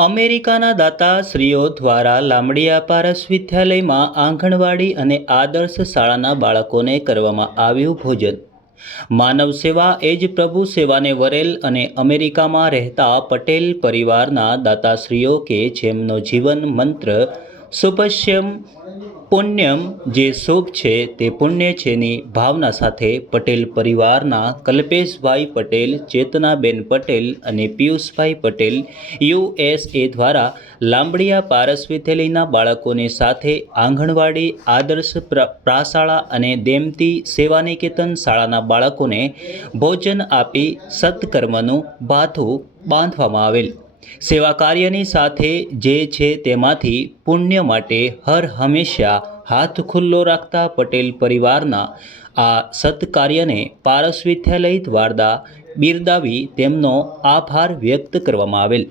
અમેરિકાના દાતાશ્રીઓ દ્વારા લાંબડિયા પારસ વિદ્યાલયમાં આંગણવાડી અને આદર્શ શાળાના બાળકોને કરવામાં આવ્યું ભોજન। માનવ સેવા એ જ પ્રભુ સેવાને વરેલ અને અમેરિકામાં રહેતા પટેલ પરિવારના દાતાશ્રીઓ કે જેમનો જીવન મંત્ર સુપશ્યમ પુણ્યમ, જે શુભ છે તે પુણ્ય છેની ભાવના સાથે પટેલ પરિવારના કલ્પેશભાઈ પટેલ, ચેતનાબેન પટેલ અને પિયુષભાઈ પટેલ USA દ્વારા લાંબડિયા પારસ વિદ્યાલયના બાળકોની સાથે આંગણવાડી, આદર્શ પ્રાશાળા અને દેમતી સેવાનિકેતન શાળાના બાળકોને ભોજન આપી સત્કર્મનું ભાથું બાંધવામાં આવેલ। સેવા કાર્યની સાથે જે છે તેમાંથી પુણ્ય માટે હર હંમેશા હાથ ખુલ્લો રાખતા પટેલ પરિવારના આ સત્કાર્યને પારસ વિદ્યાલય દ્વારા બિરદાવી તેમનો આભાર વ્યક્ત કરવામાં આવેલ।